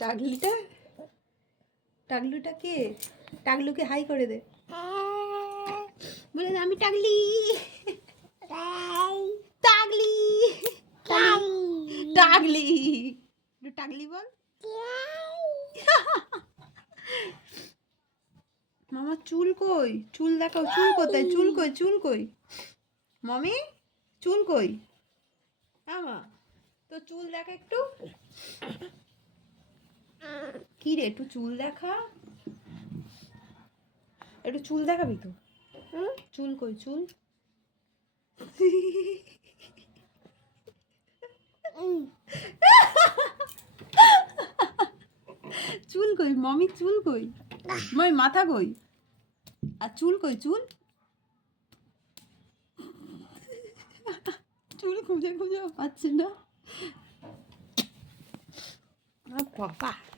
টাগলুটা টাগলুটা কে? টাগলুকে high করে দে, বলে দে আমি টাগলি। টাগলি টাগলি একটু টাগলি বল। মামা চুল কই? চুল দেখাও, চুল কোথায়? চুল কই? চুল কই? মমি চুল কই? মামা তো চুল দেখা একটু। কি রে, একটু চুল দেখা, একটু চুল দেখাবি তো? চুল কই? চুল চুল কই মমি? চুল কই? মই মাথা কই? আর চুল কই? চুল চুল খুঁজে খুঁজে পাচ্ছি না বাবা।